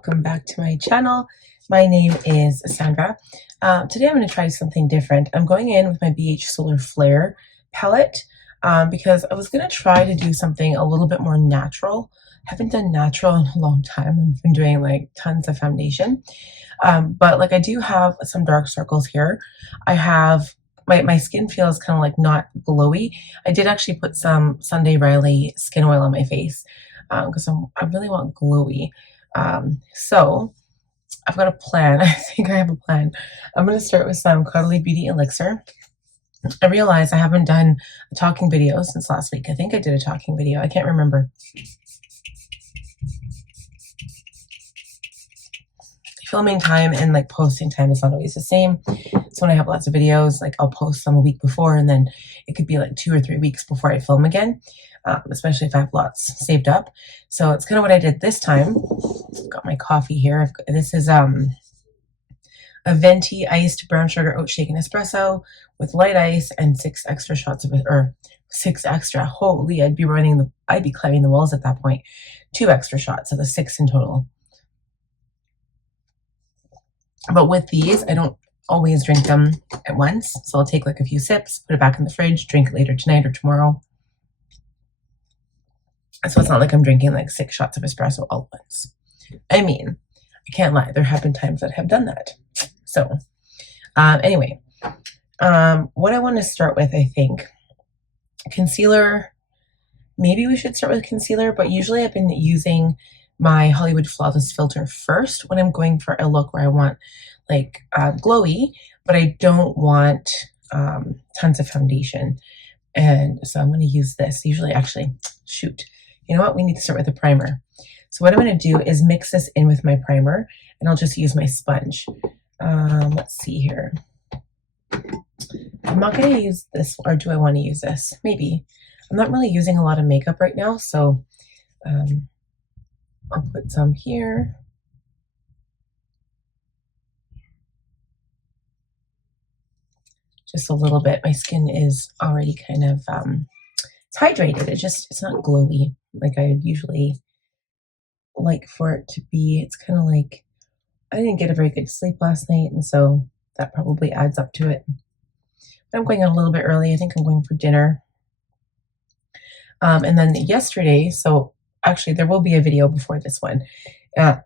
welcome back to my channel. My name is Sandra. Today I'm going to try something different. I'm going in with my BH Solar Flare palette because I was going to try to do something a little bit more natural. I haven't done natural in a long time. I've been doing like tons of foundation, but like I do have some dark circles here. I have my skin feels kind of like not glowy. I did actually put some Sunday Riley skin oil on my face because I really want glowy. So I've got a plan. I think I have a plan. I'm going to start with some Caudalie Beauty Elixir. I realized I haven't done a talking video since last week. I think I did a talking video. I can't remember. Filming time and like posting time is not always the same. So when I have lots of videos, like I'll post some a week before, and then it could be like 2 or 3 weeks before I film again, especially if I have lots saved up. So it's kind of what I did this time. I've got my coffee here. This is a venti iced brown sugar oat shaken espresso with light ice and 6 extra shots of it, or 6 extra. Holy, I'd be climbing the walls at that point. 2 extra shots, so the 6 in total. But with these, I don't always drink them at once. So I'll take like a few sips, put it back in the fridge, drink it later tonight or tomorrow. So it's not like I'm drinking like 6 shots of espresso all at once. I mean, I can't lie. There have been times that I have done that. So anyway, what I want to start with, I think, concealer. Maybe we should start with concealer, but usually I've been using my Hollywood Flawless filter first when I'm going for a look where I want like glowy, but I don't want tons of foundation. And so I'm going to use this. Usually, actually, shoot. You know what? We need to start with a primer. So what I'm going to do is mix this in with my primer, and I'll just use my sponge. Let's see here. I'm not going to use this, or do I want to use this? Maybe. I'm not really using a lot of makeup right now, so I'll put some here. Just a little bit. My skin is already kind of, it's hydrated. It's not glowy like I would usually like for it to be. It's kind of like, I didn't get a very good sleep last night, and so that probably adds up to it. But I'm going out a little bit early. I think I'm going for dinner. And then yesterday, so actually, there will be a video before this one, but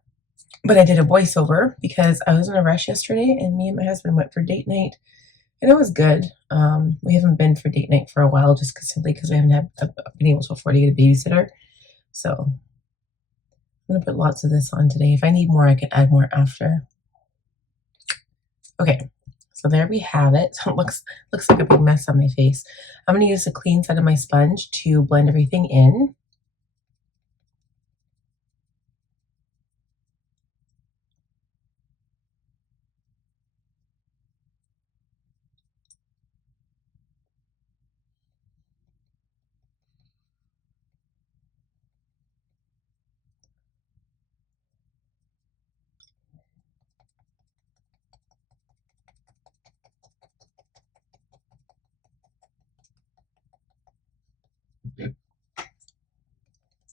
I did a voiceover because I was in a rush yesterday, and me and my husband went for date night, and it was good. We haven't been for date night for a while, just simply because we haven't been able to afford to get a babysitter. So I'm going to put lots of this on today. If I need more, I can add more after. Okay, so there we have it. So it looks like a big mess on my face. I'm going to use the clean side of my sponge to blend everything in.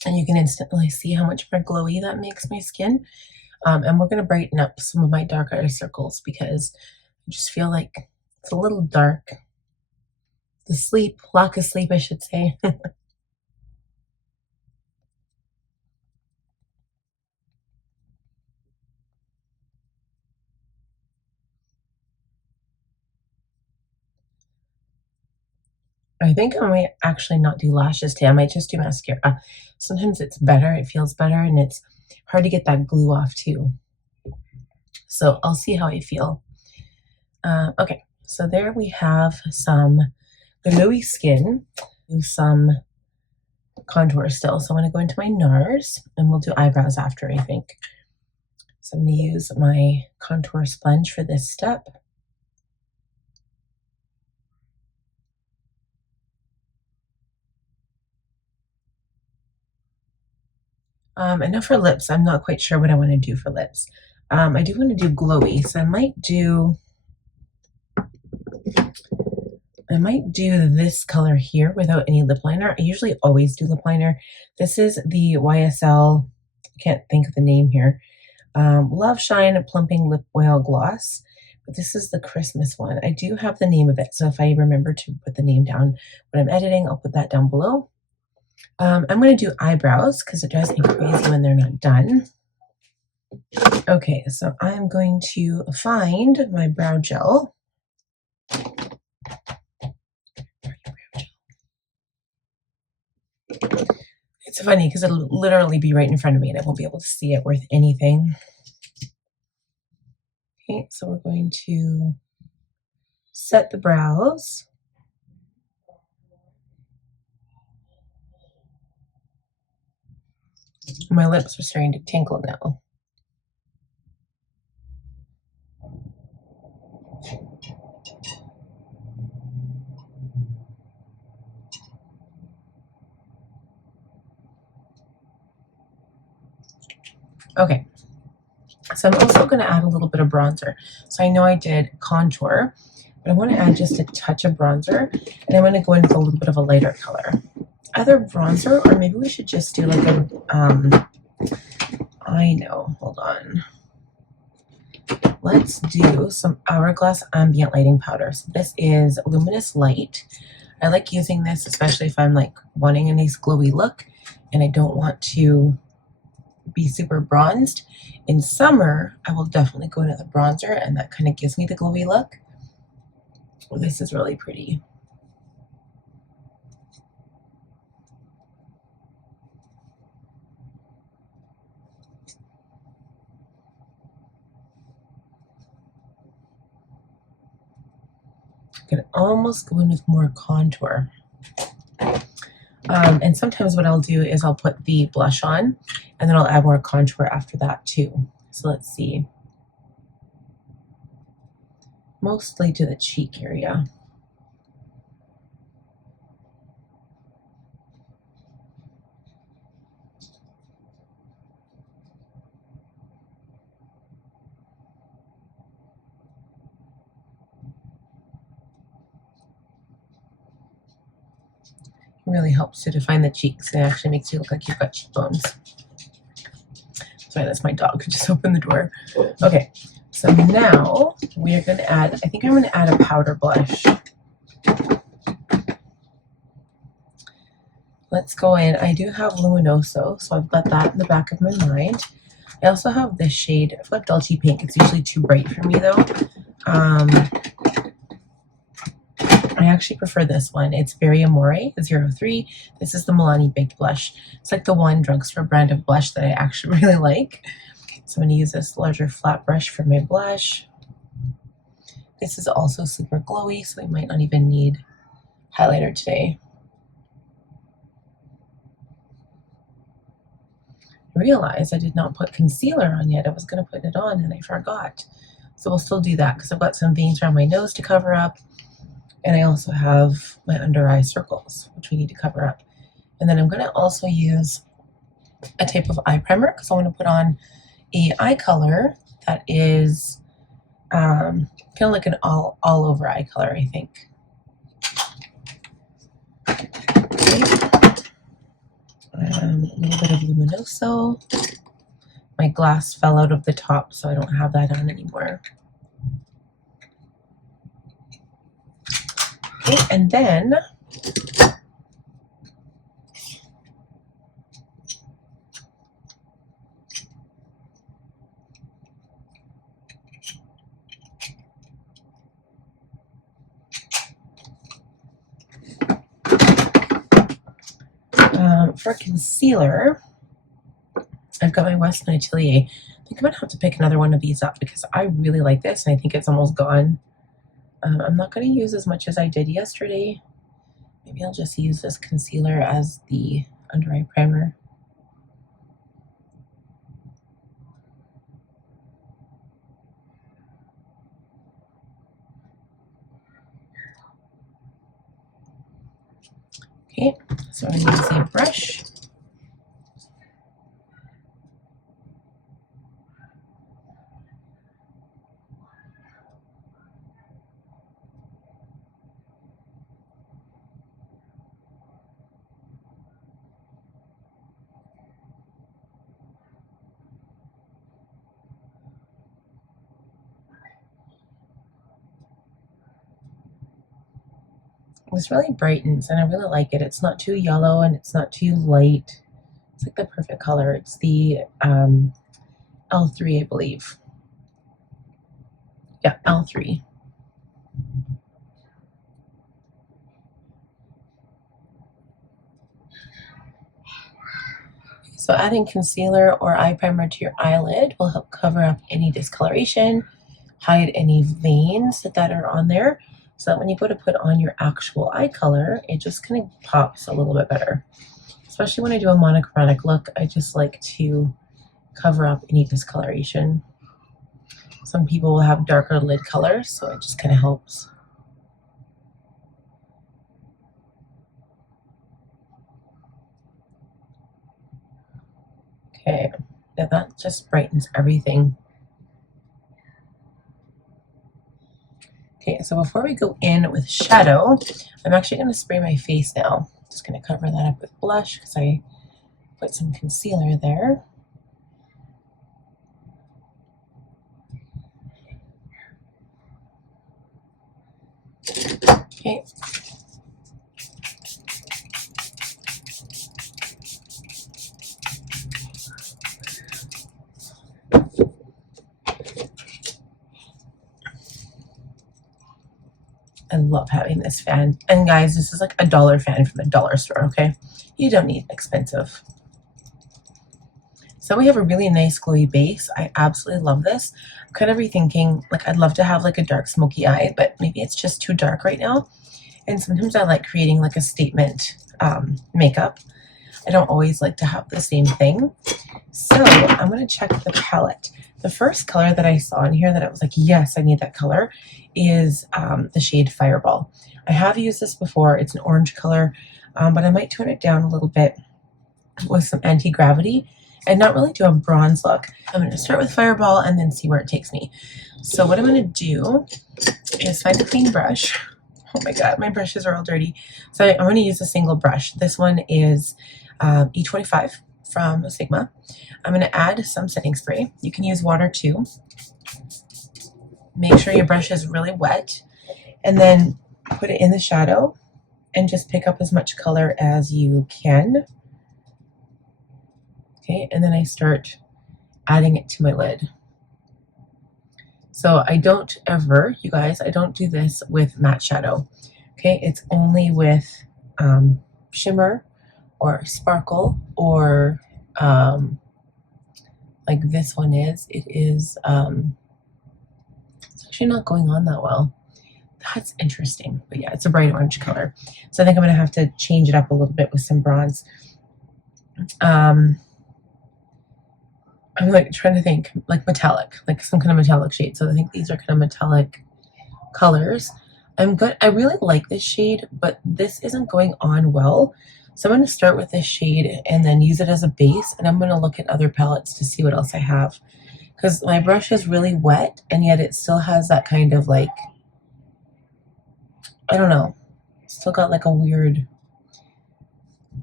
And you can instantly see how much more glowy that makes my skin. And we're going to brighten up some of my darker circles because I just feel like it's a little dark. The lack of sleep, I should say. I think I might actually not do lashes today. I might just do mascara. Sometimes it's better. It feels better, and it's hard to get that glue off too. So I'll see how I feel. Okay, so there we have some glowy skin. Do some contour still. So I'm going to go into my Nars, and we'll do eyebrows after, I think. So I'm going to use my contour sponge for this step. And now for lips, I'm not quite sure what I want to do for lips. I do want to do glowy, so I might do this color here without any lip liner. I usually always do lip liner. This is the YSL, I can't think of the name here, Loveshine Plumping Lip Oil Gloss. But this is the Christmas one. I do have the name of it, so if I remember to put the name down when I'm editing, I'll put that down below. I'm going to do eyebrows because it drives me crazy when they're not done. Okay, so I'm going to find my brow gel. It's funny because it'll literally be right in front of me and I won't be able to see it worth anything. Okay, so we're going to set the brows. My lips are starting to tinkle now. Okay, so I'm also going to add a little bit of bronzer. So I know I did contour, but I want to add just a touch of bronzer, and I'm going to go in with a little bit of a lighter color. Either bronzer, or maybe we should just do like a, I know, hold on. Let's do some Hourglass Ambient Lighting Powder. So this is Luminous Light. I like using this, especially if I'm like wanting a nice glowy look and I don't want to be super bronzed. In summer, I will definitely go into the bronzer and that kind of gives me the glowy look. Well, this is really pretty. I could almost go in with more contour. And sometimes what I'll do is I'll put the blush on and then I'll add more contour after that too. So let's see. Mostly to the cheek area. It really helps to define the cheeks. It actually makes you look like you've got cheekbones. Sorry, that's my dog who just opened the door. Okay, so now we are going to add, I think I'm going to add a powder blush. Let's go in. I do have Luminoso, so I've got that in the back of my mind. I also have this shade. I've got Dulce Pink. It's usually too bright for me though. I actually prefer this one. It's Berry Amore 03. This is the Milani Baked Blush. It's like the one drugstore brand of blush that I actually really like. So I'm going to use this larger flat brush for my blush. This is also super glowy, so we might not even need highlighter today. I realized I did not put concealer on yet. I was going to put it on and I forgot. So we'll still do that because I've got some veins around my nose to cover up. And I also have my under eye circles, which we need to cover up. And then I'm going to also use a type of eye primer because I want to put on a eye color that is kind of like an all over eye color, I think. Okay. A little bit of Luminoso. My glass fell out of the top, so I don't have that on anymore. Okay, and then for concealer, I've got my Westman Atelier. I think I'm going to have to pick another one of these up because I really like this and I think it's almost gone. I'm not going to use as much as I did yesterday. Maybe I'll just use this concealer as the under eye primer. Okay, so I'm going to use a brush. This really brightens, and I really like it. It's not too yellow, and it's not too light. It's like the perfect color. It's the L3, I believe. Yeah, L3. So adding concealer or eye primer to your eyelid will help cover up any discoloration, hide any veins that are on there, so that when you go to put on your actual eye color, it just kind of pops a little bit better. Especially when I do a monochromatic look, I just like to cover up any discoloration. Some people will have darker lid colors, so it just kind of helps. Okay, now that just brightens everything. Okay, so before we go in with shadow, I'm actually going to spray my face now. Just going to cover that up with blush because I put some concealer there. Okay. I love having this fan. And guys, this is like a $1 fan from the dollar store, okay? You don't need expensive. So we have a really nice glowy base. I absolutely love this. I'm kind of rethinking, like I'd love to have like a dark smoky eye, but maybe it's just too dark right now. And sometimes I like creating like a statement makeup. I don't always like to have the same thing. So I'm going to check the palette. The first color that I saw in here that I was like, yes, I need that color, is the shade Fireball. I have used this before. It's an orange color, but I might tone it down a little bit with some anti-gravity and not really do a bronze look. I'm going to start with Fireball and then see where it takes me. So what I'm going to do is find a clean brush. Oh my god, my brushes are all dirty. So I'm going to use a single brush. This one is E25 from Sigma. I'm going to add some setting spray. You can use water too. Make sure your brush is really wet, and then put it in the shadow and just pick up as much color as you can. Okay, and then I start adding it to my lid. So I don't ever, you guys, I don't do this with matte shadow. Okay, it's only with shimmer or sparkle or like this one is. It is, it's actually not going on that well. That's interesting, but yeah, it's a bright orange color. So I think I'm gonna have to change it up a little bit with some bronze. I'm like trying to think like metallic, like some kind of metallic shade. So I think these are kind of metallic colors. I'm good. I really like this shade, but this isn't going on well. So I'm going to start with this shade and then use it as a base. And I'm going to look at other palettes to see what else I have. Because my brush is really wet and yet it still has that kind of like, I don't know. It's still got like a weird,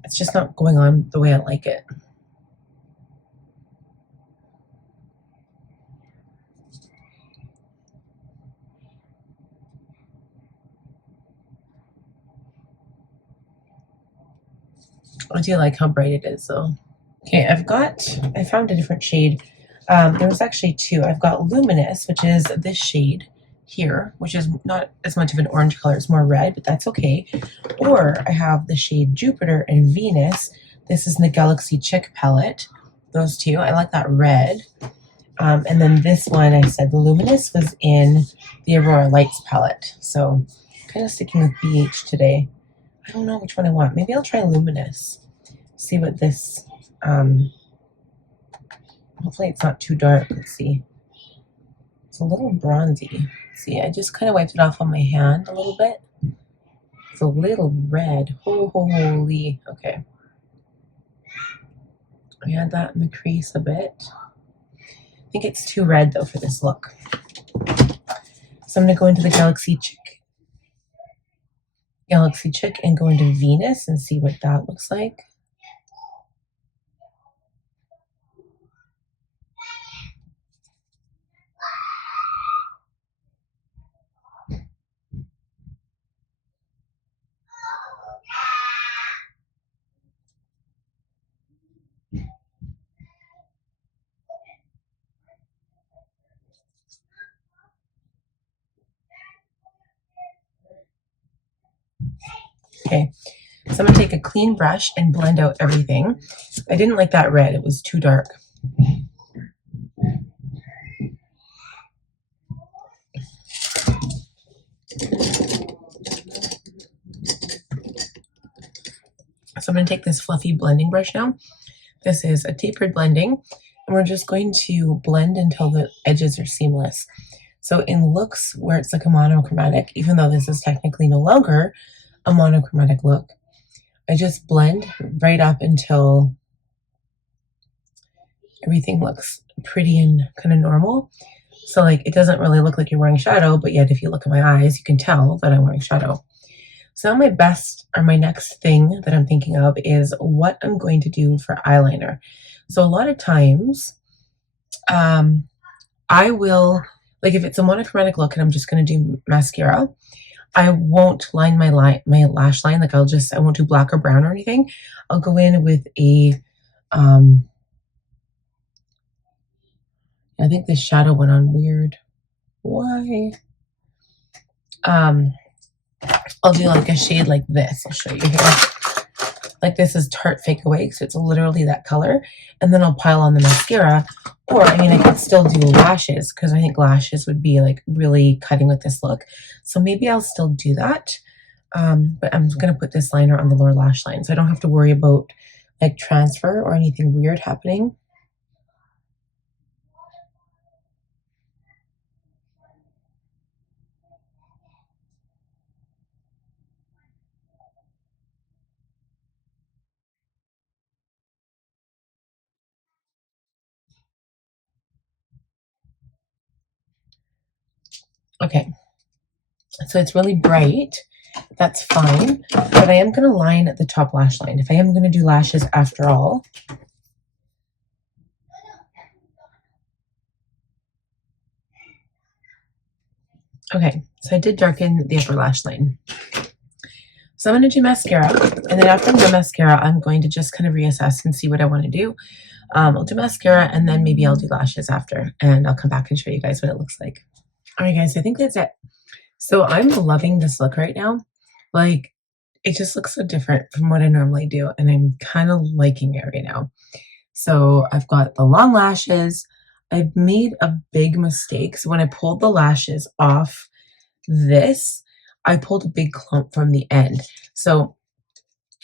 it's just not going on the way I like it. I do like how bright it is though. Okay, I found a different shade. There was actually two. I've got Luminous, which is this shade here, which is not as much of an orange color, it's more red, but that's okay. Or I have the shade Jupiter and Venus. This is in the Galaxy Chick palette. Those two, I like that red. And then this one, I said the Luminous was in the Aurora Lights palette. So kind of sticking with BH today. I don't know which one I want. Maybe I'll try Luminous. See what this, hopefully it's not too dark. Let's see. It's a little bronzy. See, I just kind of wiped it off on my hand a little bit. It's a little red. Holy. Okay. I had that in the crease a bit. I think it's too red though for this look. So I'm going to go into the Galaxy Chick and go into Venus and see what that looks like. Okay, so I'm going to take a clean brush and blend out everything. I didn't like that red. It was too dark. So I'm going to take this fluffy blending brush now. This is a tapered blending, and we're just going to blend until the edges are seamless. So in looks where it's like a monochromatic, even though this is technically no longer a monochromatic look, I just blend right up until everything looks pretty and kind of normal. So like it doesn't really look like you're wearing shadow, but yet if you look at my eyes, you can tell that I'm wearing shadow. So now my next thing that I'm thinking of is what I'm going to do for eyeliner. So a lot of times, I will, like if it's a monochromatic look and I'm just going to do mascara, I won't line my lash line. Like I won't do black or brown or anything. I'll go in with a, I think this shadow went on weird. Why? I'll do like a shade like this. I'll show you here. Like this is Tarte Fake Away, so it's literally that color. And then I'll pile on the mascara. Or, I mean, I could still do lashes because I think lashes would be like really cutting with this look. So maybe I'll still do that. But I'm going to put this liner on the lower lash line so I don't have to worry about like transfer or anything weird happening. Okay, so it's really bright. That's fine, but I am going to line the top lash line. If I am going to do lashes after all. Okay, so I did darken the upper lash line. So I'm going to do mascara, and then after I'm done mascara, I'm going to just kind of reassess and see what I want to do. I'll do mascara, and then maybe I'll do lashes after, and I'll come back and show you guys what it looks like. All right, guys, I think that's it. So I'm loving this look right now. Like, it just looks so different from what I normally do, and I'm kind of liking it right now. So I've got the long lashes. I've made a big mistake. So when I pulled the lashes off this, I pulled a big clump from the end. So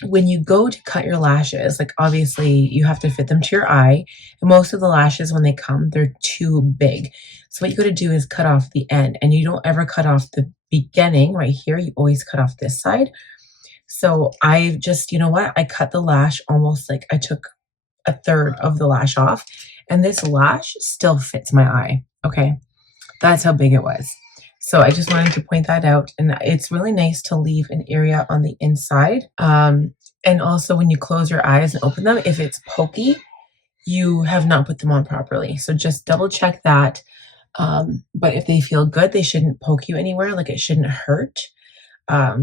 when you go to cut your lashes, like obviously you have to fit them to your eye. And most of the lashes, when they come, they're too big. So what you got to do is cut off the end, and you don't ever cut off the beginning right here. You always cut off this side. So I just, you know what? I cut the lash almost like I took a third of the lash off, and this lash still fits my eye. Okay. That's how big it was. So I just wanted to point that out. And it's really nice to leave an area on the inside. And also when you close your eyes and open them, if it's pokey, you have not put them on properly. So just double check that. But if they feel good, they shouldn't poke you anywhere. Like it shouldn't hurt.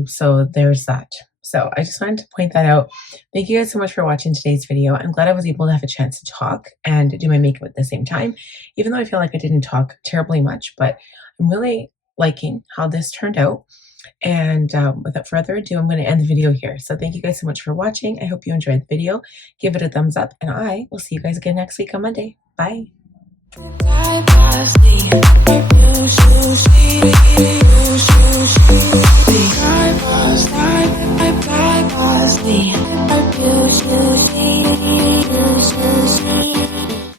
So there's that. So I just wanted to point that out. Thank you guys so much for watching today's video. I'm glad I was able to have a chance to talk and do my makeup at the same time, even though I feel like I didn't talk terribly much, but I'm really liking how this turned out. And without further ado, I'm going to end the video here. So thank you guys so much for watching. I hope you enjoyed the video. Give it a thumbs up, and I will see you guys again next week on Monday. Bye. Bye, bye.